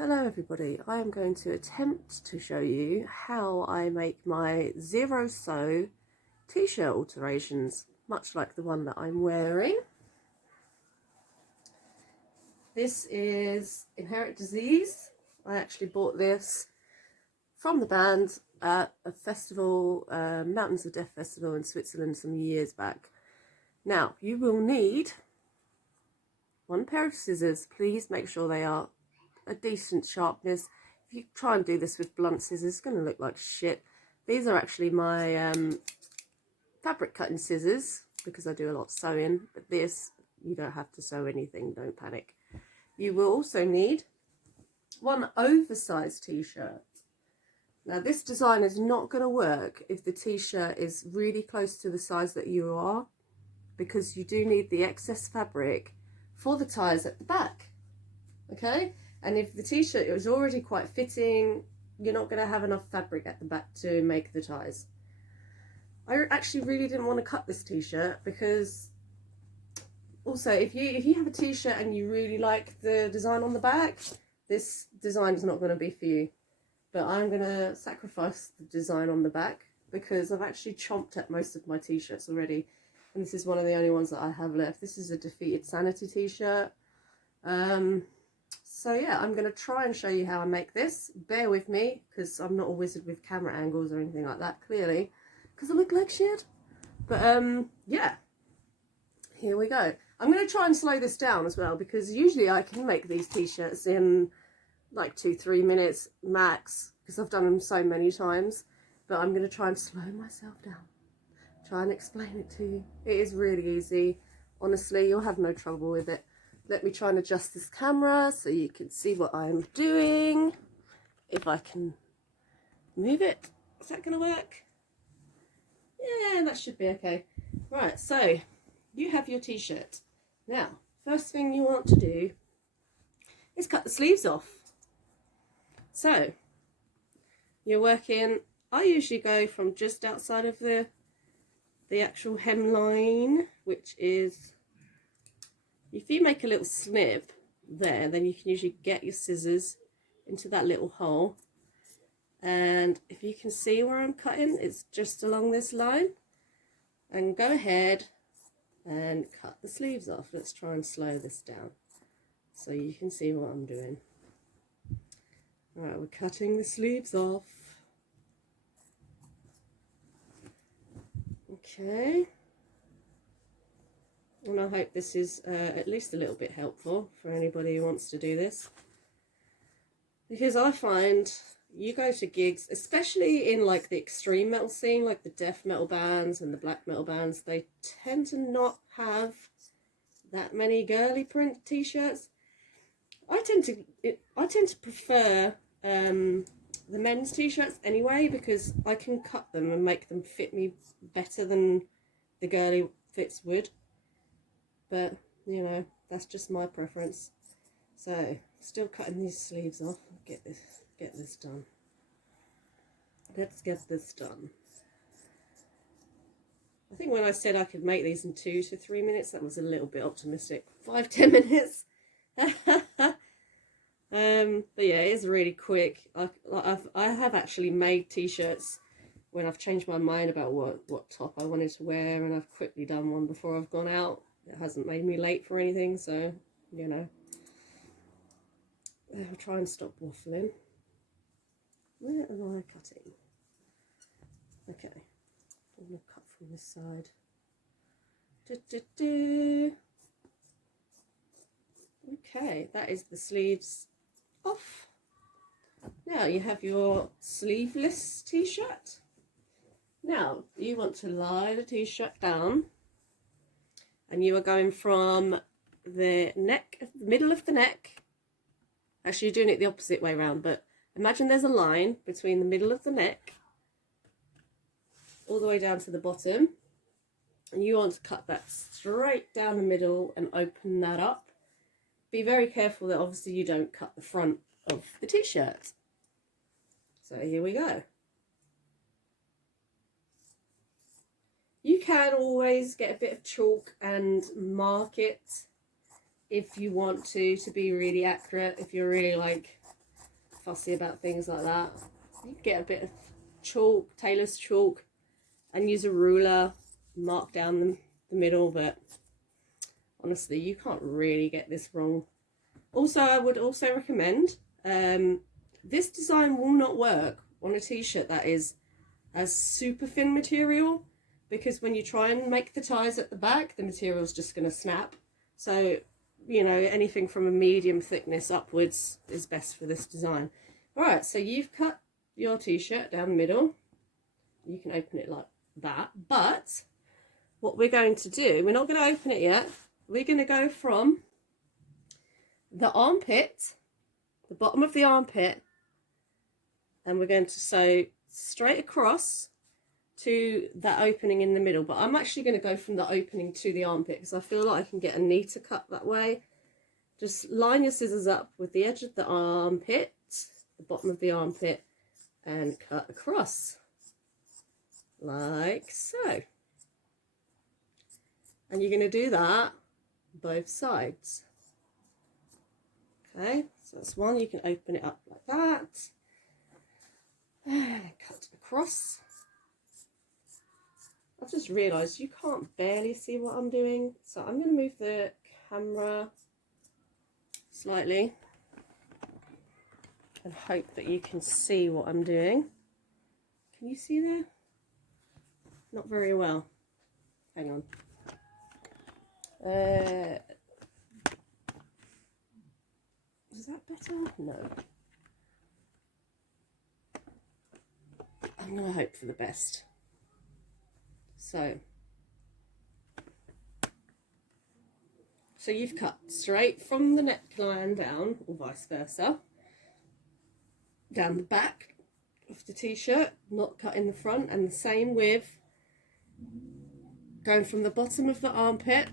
Hello everybody, I am going to attempt to show you how I make my zero sew t-shirt alterations, much like the one that I'm wearing. This is Inherent Disease. I actually bought this from the band at a festival, Mountains of Death Festival in Switzerland some years back. Now, you will need one pair of scissors. Please make sure they are a decent sharpness. If you try and do this with blunt scissors, it's going to look like shit. These are actually my fabric cutting scissors because I do a lot of sewing, but this, you don't have to sew anything, don't panic. You will also need one oversized t-shirt. Now this design is not going to work if the t-shirt is really close to the size that you are, because you do need the excess fabric for the ties at the back, okay? And if the t-shirt is already quite fitting, you're not going to have enough fabric at the back to make the ties. I actually really didn't want to cut this t-shirt because also if you have a t-shirt and you really like the design on the back, this design is not going to be for you. But I'm going to sacrifice the design on the back because I've actually chomped at most of my t-shirts already. And this is one of the only ones that I have left. This is a Defeated Sanity t-shirt. So yeah, I'm going to try and show you how I make this. Bear with me, because I'm not a wizard with camera angles or anything like that, clearly, because I look like shit. But yeah, here we go. I'm going to try and slow this down as well, because usually I can make these t-shirts in like 2-3 minutes max, because I've done them so many times. But I'm going to try and slow myself down. Try and explain it to you. It is really easy. Honestly, you'll have no trouble with it. Let me try and adjust this camera so you can see what I'm doing. If I can move it. Is that going to work? Yeah, that should be okay. Right, so you have your t-shirt. Now, first thing you want to do is cut the sleeves off. So, you're working, I usually go from just outside of the actual hemline, which is, if you make a little snip there, then you can usually get your scissors into that little hole. And if you can see where I'm cutting, it's just along this line. And go ahead and cut the sleeves off. Let's try and slow this down so you can see what I'm doing. Alright, we're cutting the sleeves off. Okay. And I hope this is at least a little bit helpful for anybody who wants to do this. Because I find you go to gigs, especially in like the extreme metal scene, like the death metal bands and the black metal bands, they tend to not have that many girly print t-shirts. I tend to prefer the men's t-shirts anyway, because I can cut them and make them fit me better than the girly fits would. But, you know, that's just my preference. So, still cutting these sleeves off. Get this done. Let's get this done. I think when I said I could make these in 2 to 3 minutes, that was a little bit optimistic. 5-10 minutes. But yeah, it is really quick. I have actually made t-shirts when I've changed my mind about what top I wanted to wear, and I've quickly done one before I've gone out. It hasn't made me late for anything, so, you know. I'll try and stop waffling. Where am I cutting? Okay. I'm going to cut from this side. Okay, that is the sleeves off. Now you have your sleeveless t-shirt. Now you want to lie the t-shirt down, and you are going from the neck, middle of the neck. Actually, you're doing it the opposite way around, but imagine there's a line between the middle of the neck all the way down to the bottom, and you want to cut that straight down the middle and open that up. Be very careful that obviously you don't cut the front of the t-shirt. So here we go. You can always get a bit of chalk and mark it if you want to be really accurate, if you're really like fussy about things like that. You can get a bit of chalk, tailor's chalk, and use a ruler, mark down the middle, but honestly, you can't really get this wrong. Also, I would also recommend, this design will not work on a t-shirt that is a super thin material, because when you try and make the ties at the back, the material is just going to snap. So, you know, anything from a medium thickness upwards is best for this design. Alright, so you've cut your t-shirt down the middle. You can open it like that, but what we're going to do, we're not going to open it yet. We're going to go from the armpit, the bottom of the armpit, and we're going to sew straight across to that opening in the middle. But I'm actually going to go from the opening to the armpit because I feel like I can get a neater cut that way. Just line your scissors up with the edge of the armpit, the bottom of the armpit, and cut across like so. And you're going to do that both sides. Okay, so that's one. You can open it up like that and cut across. I've just realised you can't barely see what I'm doing, so I'm going to move the camera slightly and hope that you can see what I'm doing. Can you see there? Not very well. Hang on. Is that better? No. I'm going to hope for the best. So you've cut straight from the neckline down, or vice versa, down the back of the t-shirt, not cut in the front, and the same with going from the bottom of the armpit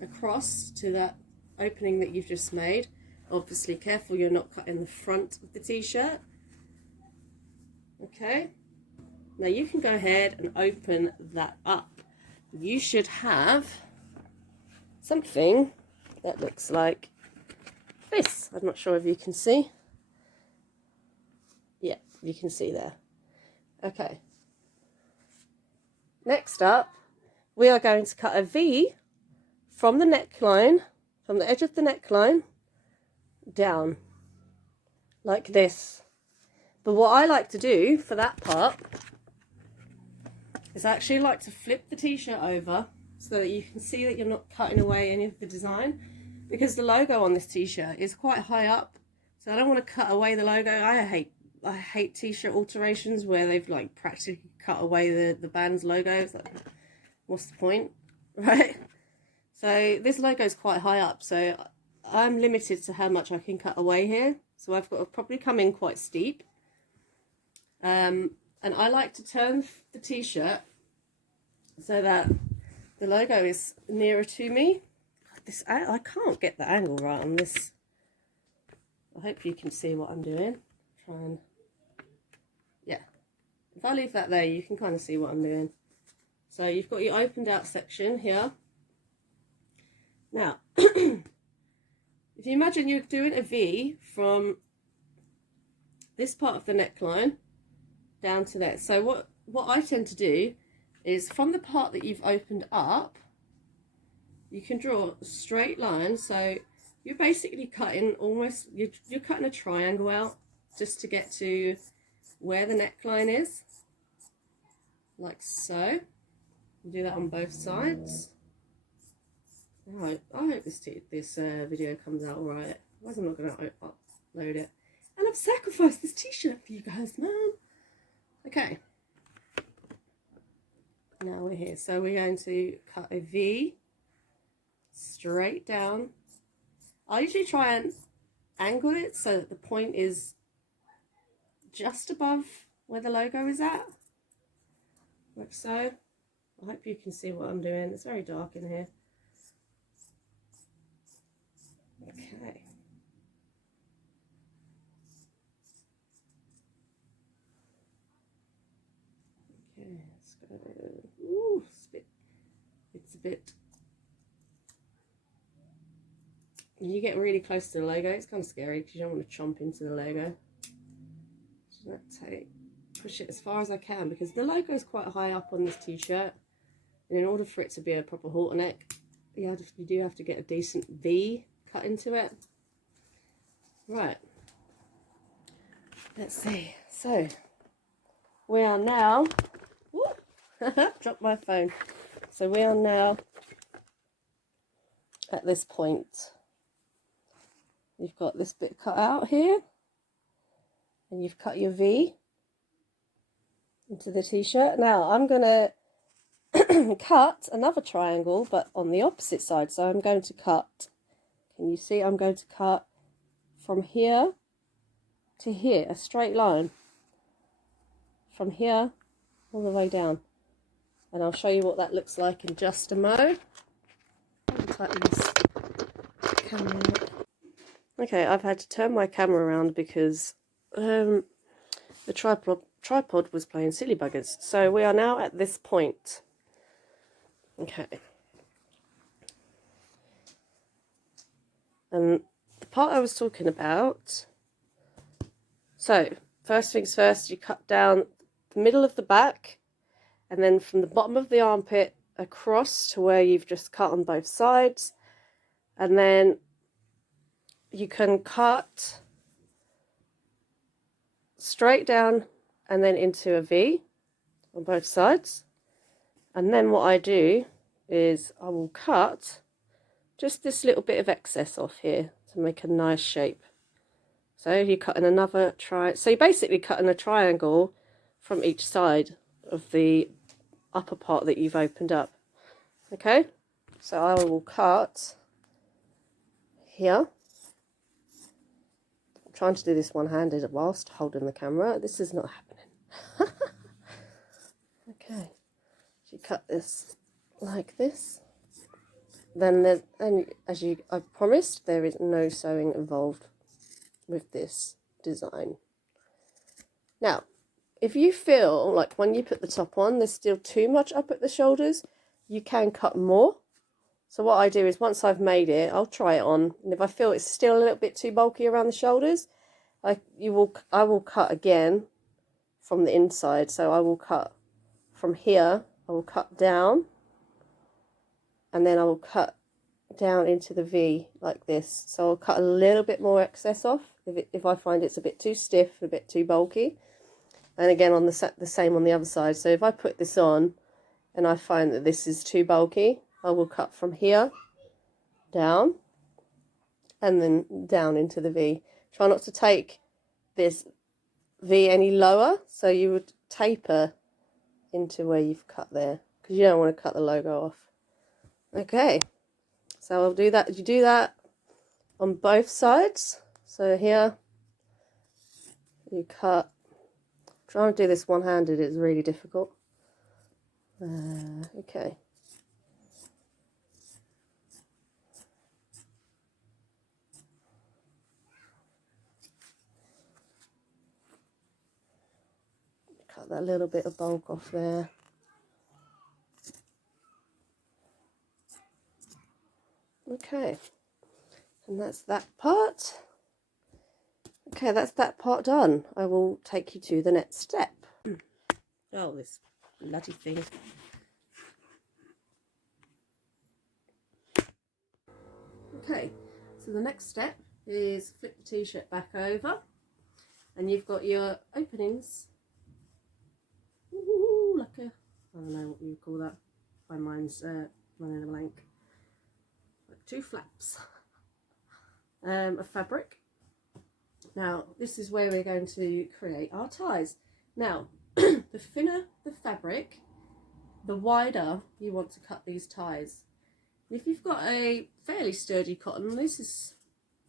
across to that opening that you've just made. Obviously careful you're not cutting the front of the t-shirt. Okay, now you can go ahead and open that up. You should have something that looks like this. I'm not sure if you can see. Yeah, you can see there. Okay. Next up, we are going to cut a V from the neckline, from the edge of the neckline, down, like this. But what I like to do for that part is I actually like to flip the t-shirt over so that you can see that you're not cutting away any of the design, because the logo on this t-shirt is quite high up, so I don't want to cut away the logo. I hate t-shirt alterations where they've like practically cut away the band's logo. It's like, what's the point, right? So this logo is quite high up, so I'm limited to how much I can cut away here. So I've got to probably come in quite steep. And I like to turn the t-shirt so that the logo is nearer to me. I can't get the angle right on this. I hope you can see what I'm doing. Try and, yeah. If I leave that there, you can kind of see what I'm doing. So you've got your opened out section here. Now, if you imagine you're doing a V from this part of the neckline down to there. So what I tend to do is from the part that you've opened up, you can draw a straight line. So you're basically cutting almost, you're cutting a triangle out just to get to where the neckline is, like so. You do that on both sides. Right, I hope this video comes out alright. Otherwise I'm not going to upload it. And I've sacrificed this t-shirt for you guys, man. Okay. Now we're here. So we're going to cut a V straight down. I usually try and angle it so that the point is just above where the logo is at. Like so. I hope you can see what I'm doing. It's very dark in here. Okay. Okay, let's go. Ooh, it's a bit. you get really close to the logo, it's kind of scary because you don't want to chomp into the logo. So push it as far as I can because the logo is quite high up on this t-shirt, and in order for it to be a proper halter neck, you do have to get a decent V cut into it. Right, let's see. So we are now, dropped my phone. So we are now at this point. You've got this bit cut out here, and you've cut your V into the t-shirt. Now I'm going to cut another triangle, but on the opposite side. So I'm going to cut, can you see, I'm going to cut from here to here, a straight line from here all the way down, and I'll show you what that looks like in just a mo. Tighten this camera up. Okay, I've had to turn my camera around because the tripod was playing silly buggers. So we are now at this point. Okay. And the part I was talking about, so first things first, you cut down the middle of the back, and then from the bottom of the armpit across to where you've just cut on both sides, and then you can cut straight down and then into a V on both sides. And then what I do is I will cut just this little bit of excess off here to make a nice shape. So you're cutting another so you're basically cutting a triangle from each side of the upper part that you've opened up. Okay, so I will cut here. I'm trying to do this one-handed whilst holding the camera. This is not happening. Okay, so you cut this like this. Then as I promised, there is no sewing involved with this design. Now, if you feel like when you put the top on, there's still too much up at the shoulders, you can cut more. So what I do is once I've made it, I'll try it on, and if I feel it's still a little bit too bulky around the shoulders, I will cut again from the inside. So I will cut from here, I will cut down, and then I will cut down into the V like this. So I'll cut a little bit more excess off if I find it's a bit too stiff, a bit too bulky. And again on the same on the other side. So if I put this on and I find that this is too bulky, I will cut from here down and then down into the V. Try not to take this V any lower, so you would taper into where you've cut there, because you don't want to cut the logo off. Okay, so I'll do that. You do that on both sides. So here you cut. Trying to do this one-handed is really difficult. Okay. Cut that little bit of bulk off there. Okay, and that's that part. Okay, that's that part done. I will take you to the next step. Oh, this bloody thing. Okay, so the next step is flip the t-shirt back over, and you've got your openings. Ooh, like a, I don't know what you call that. My mind's running a blank. Like two flaps of fabric. Now, this is where we're going to create our ties. Now, the thinner the fabric, the wider you want to cut these ties. If you've got a fairly sturdy cotton, this is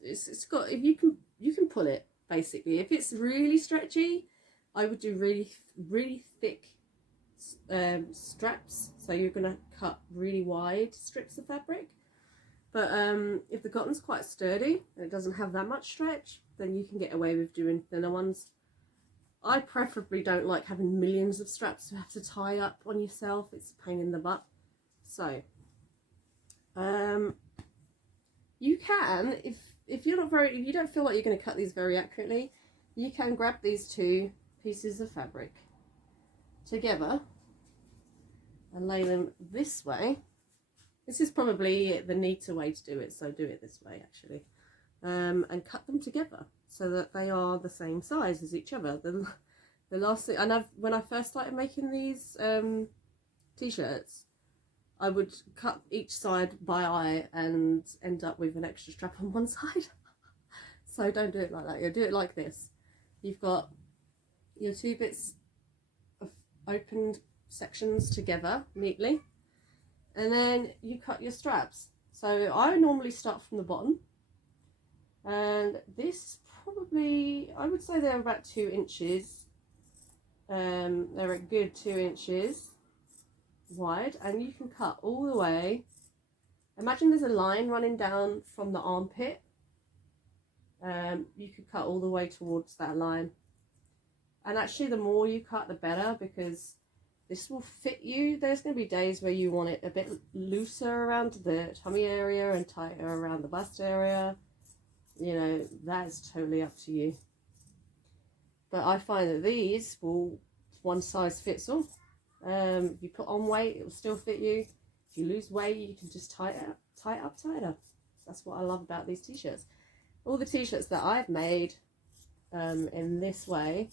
it's got, if you can pull it basically. If it's really stretchy, I would do really thick straps. So you're gonna cut really wide strips of fabric. But if the cotton's quite sturdy and it doesn't have that much stretch, then you can get away with doing thinner ones. I preferably don't like having millions of straps to have to tie up on yourself. It's a pain in the butt. So you can, if you're not very, if you don't feel like you're going to cut these very accurately, you can grab these two pieces of fabric together and lay them this way. This is probably the neater way to do it, so do it this way actually. And cut them together so that they are the same size as each other. The last thing, and when I first started making these t-shirts, I would cut each side by eye and end up with an extra strap on one side. So don't do it like that. You'll do it like this. You've got your two bits of opened sections together neatly, and then you cut your straps. So I normally start from the bottom, and this probably, I would say they're about 2 inches. They're a good 2 inches wide, and you can cut all the way. Imagine there's a line running down from the armpit. You could cut all the way towards that line, and actually the more you cut the better, because this will fit you. There's going to be days where you want it a bit looser around the tummy area and tighter around the bust area. You know, that is totally up to you. But I find that these will, one size fits all. If you put on weight, it will still fit you. If you lose weight, you can just tie it up tighter. That's what I love about these t-shirts. All the t-shirts that I've made in this way,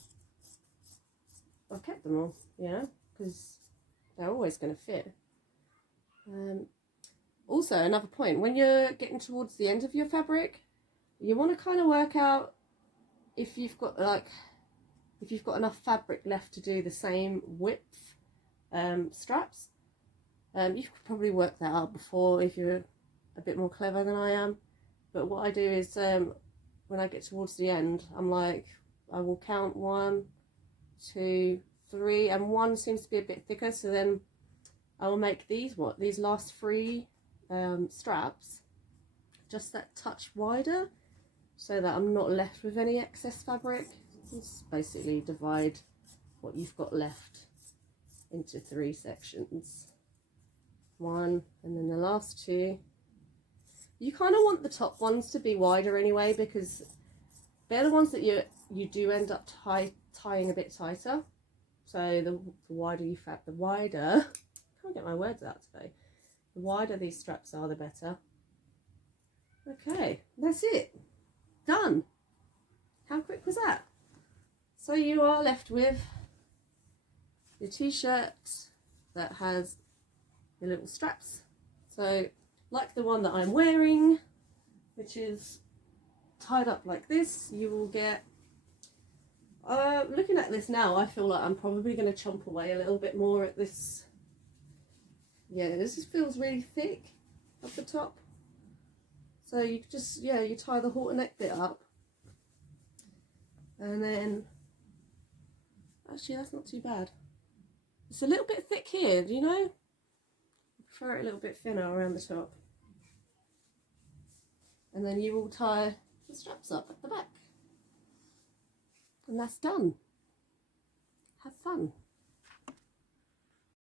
I've kept them all, you know, because they're always going to fit. Also, another point, when you're getting towards the end of your fabric, you want to kind of work out if you've got enough fabric left to do the same width straps. You could probably work that out before if you're a bit more clever than I am. But what I do is when I get towards the end, I'm like, I will count 1, 2, 3, and 1 seems to be a bit thicker, so then I will make these last 3 straps just that touch wider, so that I'm not left with any excess fabric. Just basically divide what you've got left into 3 sections. 1, and then the last 2. You kind of want the top ones to be wider anyway, because they're the ones that you do end up tying a bit tighter. So the wider you the wider, I can't get my words out today. The wider these straps are, the better. Okay, that's it. Done. How quick was that? So you are left with your t-shirt that has your little straps. So like the one that I'm wearing, which is tied up like this, you will get, looking at this now, I feel like I'm probably going to chomp away a little bit more at this. Yeah, this just feels really thick up the top. So you just, yeah, you tie the halter neck bit up, and then, actually that's not too bad. It's a little bit thick here, do you know? I prefer it a little bit thinner around the top. And then you will tie the straps up at the back. And that's done. Have fun.